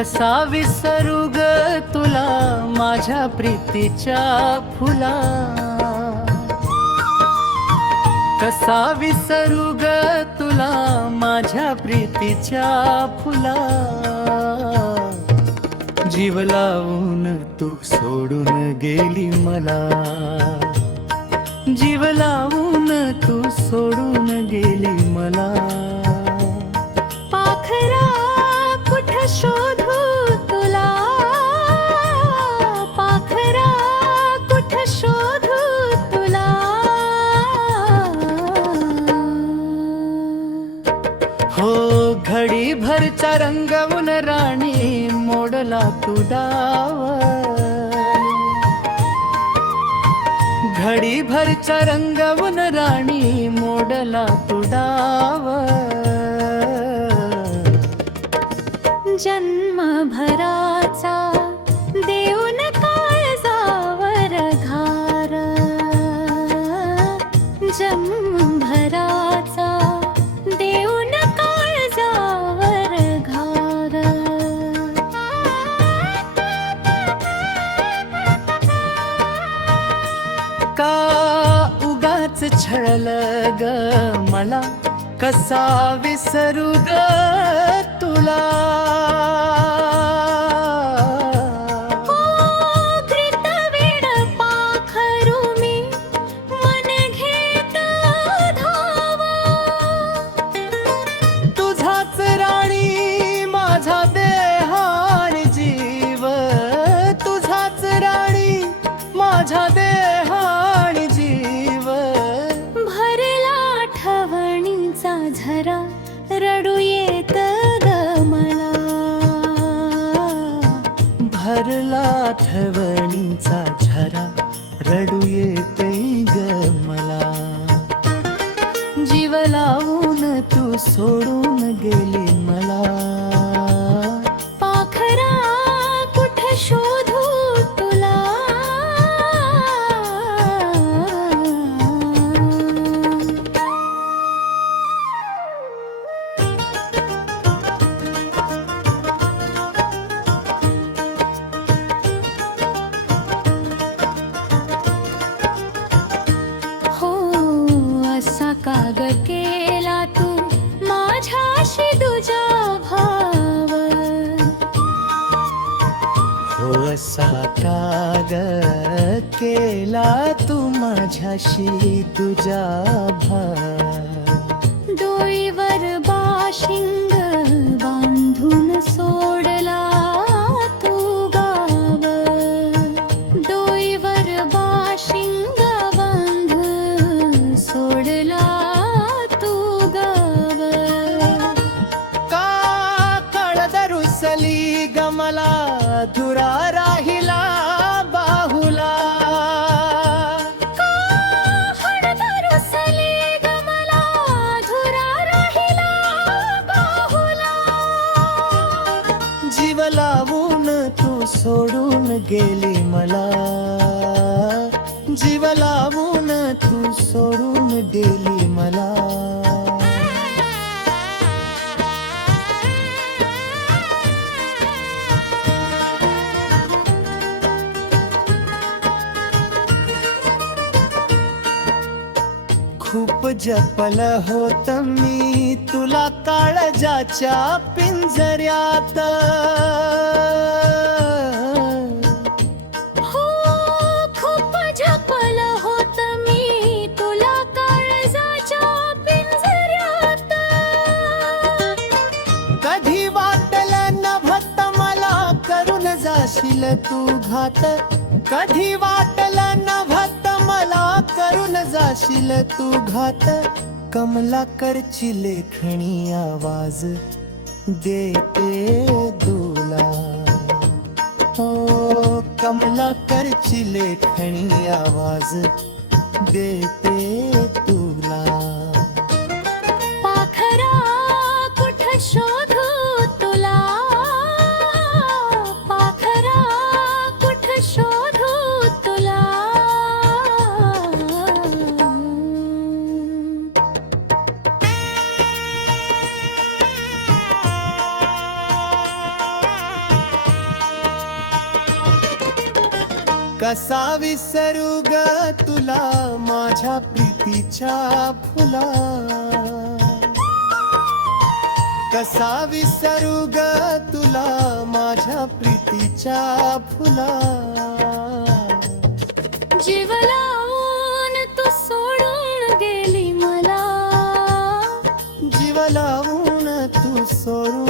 कसा विसरू ग तुला माझ्या प्रीतीच्या फुला, कसा विसरू ग तुला माझ्या प्रीतीच्या फुला. जीव लावून तू सोडून गेली मला, जीव लावून तू सोडून गेली मला. पाखरा कुठ शोधू तुला, पाखरा कुठ शोधू तुला. हो घडीभरचा रंगवून राणी मोडला तू डाव, घडीभरचा रंगवून राणी मोडला तू डाव. जन्मभराचा देऊन काळजावर घार, जन्मभराचा देऊन काळजावर घार. का उगाच छळलं ग मला, कसा विसरू ग तुला. कृतवेड पाखरू मी मन घेत धावा, तुझाच राणी माझा देहान जीव, तुझाच राणी माझा देहान जीव. भरला आठवणींचा झरा रडू येत ग मला, भरला आठवणींचा झरा रडू येते ग मला. जीव लावून तू सोडून गेली मला. पाखरा कुठ शोधू तुला. हो असा काग केला तू माझ्याशी तुझा भाव, हो असा काग केला तू माझ्याशी तुझा भाव. डोईवर बाशिंग बांधून सोडला तू गाव, डोईवर बाशिंग बांधून सोडला तू गाव. का कळद रुसली ग मला धुरा राहिला बाहुला. हळद रुसली ग मला धुरा राहिला बाहुला. जीव लावून तू सोडून गेली मला, जीव लावून तू सोडून गेली मला. खूप जपल होत मी तुला काळजाच्या पिंजऱ्यात. हो खूप झपल होत मी तुला काळजाच्या पिंजऱ्यात. कधी वाटलं नभत मला करून जाशील तू घात, कधी वाटलं नभत मला करून जाशील तू घात. कमलाकरची लेखणी आवाज देते तुला, हो कमलाकरची लेखणी आवाज देते तुला. पाखरा कुठ शोधू तुला, पाखरा कुठ शोधू तुला. कसा विसरू ग तुला माझ्या प्रीतीच्या फुला कसा विसरू ग तुला माझ्या प्रीतीच्या फुला जीव लावून तू सोडून गेली मला जीव लावून तू सोडून